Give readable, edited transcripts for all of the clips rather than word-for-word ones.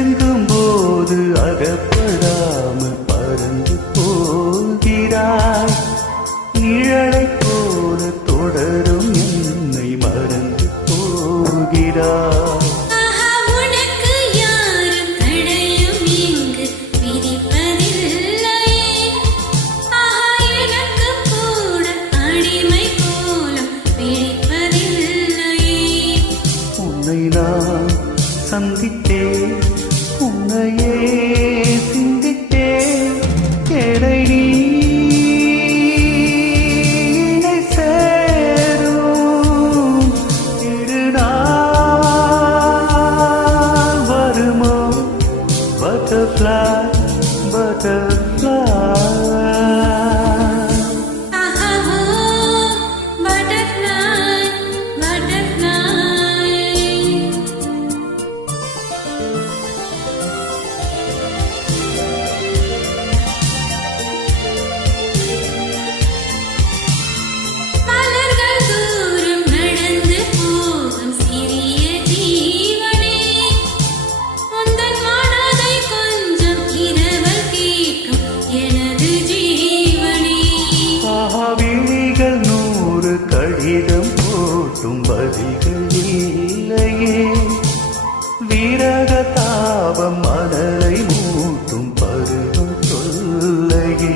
நெருங்கும் போது அகப்படாமல் பறந்து போகிறாய். நிழலைப் போல தொடரும் என்னை மறந்து போகிறாய். நான் சந்தித்தேன், உன்னையே சிந்தித்தேன். எடை நீனை சேரும் இருநாள் வருமோ? பட்டர்ஃப்ளை பட்டர்ஃப்ளை கடிதம் போட்டும் பதிகள் இல்லையே. விரக தாபம் மணலை மூட்டும் பருவம் சொல்லையே.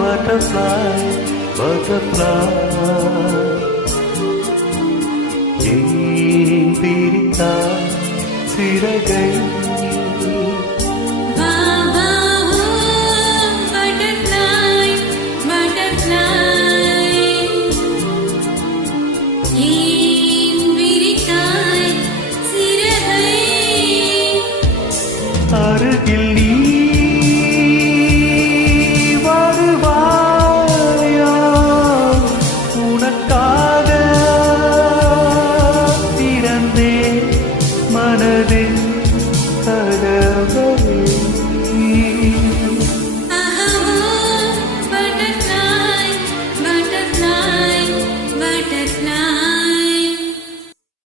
Butterfly, butterfly, ஏன் பிரித்தாய் சிறகை?